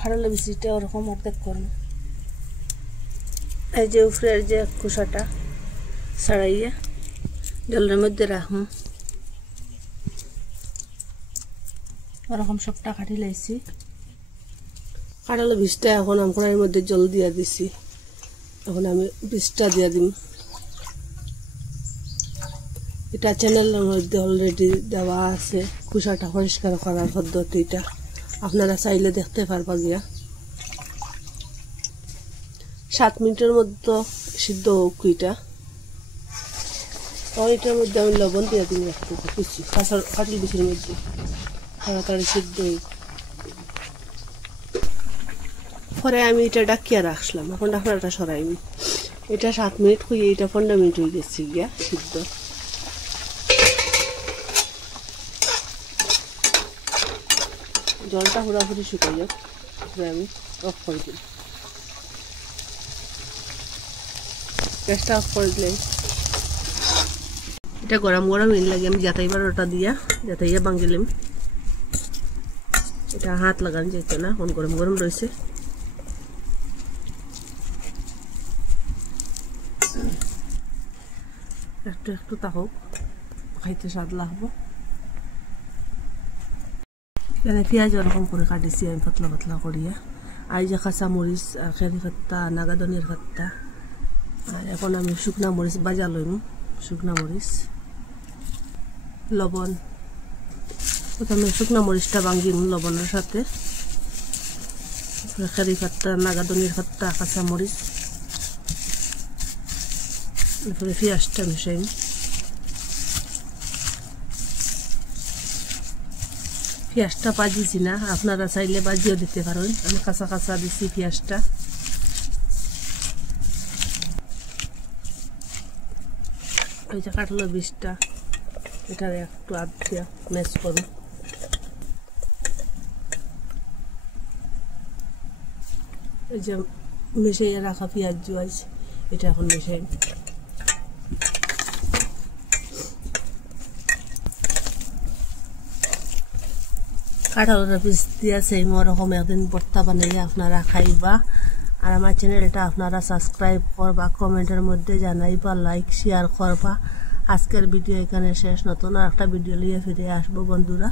কাঁঠালের বিচিটা ওরকম অর্ধেক করুন। এই যে উপরের যে খোসাটা ছাড়াইয়া জলের মধ্যে রাখুন। ওরকম সবটা কাটি লাইছি। কাঁঠালের বীজটা এখন আমরা এর মধ্যে জল দিয়া দিছি। এখন আমি বীজটা দিয়া দিম। এটা চ্যানেলের মধ্যে অলরেডি দেওয়া আছে খোসাটা পরিষ্কার করার পদ্ধতিটা, আপনারা চাইলে দেখতে পারবা গিয়া। 7 মিনিটের মধ্যে সিদ্ধ হোক এটা। এটার মধ্যে আমি লবণ দিয়ে দিই একটু বেশি, কাঁঠাল বিচির মধ্যে তাড়াতাড়ি সিদ্ধ হোক। পরে আমি এটা ডাকিয়া রাখলাম। এখন ঢাকনাটা সরাইনি। এটা 7 মিনিট হয়ে এটা 15 মিনিট হয়ে গেছে গিয়া সিদ্ধ। জলটা পুরোপুরি শুকাই যাক, আমি অফ করে দিই। গ্যাসটা অফ করে দিলাম। এটা গরম গরম ইন লাগে আমি যাতাইবার ওটা দিয়া যাতাইয়া বাঙ্গিলাম। এটা হাত লাগানো যেত না, এখন গরম গরম রয়েছে। একটু একটু তাহক, খাইতে স্বাদ লাগবো। এখানে পেঁয়াজ ওরকম করে কাটিছি আমি পাতলা পাতলা করিয়া। আর যে কাঁচা মরিচ আর খেরি পাত্তা নাগাদনির পাত্তা। আর এখন আমি শুকনা মরিচ বাজা লইম। শুকনা মরিচ, লবণ। প্রথমে শুকনা মরিচটা ভাঙিম লবণের সাথে। খেরি পাত্তা নাগাদনির পাত্তা কাঁচা মরিচ, এরপরে পেঁয়াজটা মিশাইম। পেঁয়াজটা বাজিছি না, আপনারা চাইলে বাজিও দিতে পারেন। আমি কাঁচা কাঁচা দিছি পেঁয়াজটা। ওই যে কাঁঠালের বীজটা এটারে একটু আধ দিয়া ম্যাশ করুন। এই যে মিশাইয়া রাখা পেঁয়াজ জুয়াজ এটা এখন মিশাই। কাঁঠালের বীজ দিয়া সেই ওরকম একদিন ভর্তা বানাইয়া আপনারা খাইবা। আর আমার চ্যানেলটা আপনারা সাবস্ক্রাইব করবা, কমেন্টের মধ্যে জানাইবা, লাইক শেয়ার করবা। আজকের ভিডিও এখানে শেষ। নতুন আর একটা ভিডিও নিয়ে ফিরে আসবো বন্ধুরা।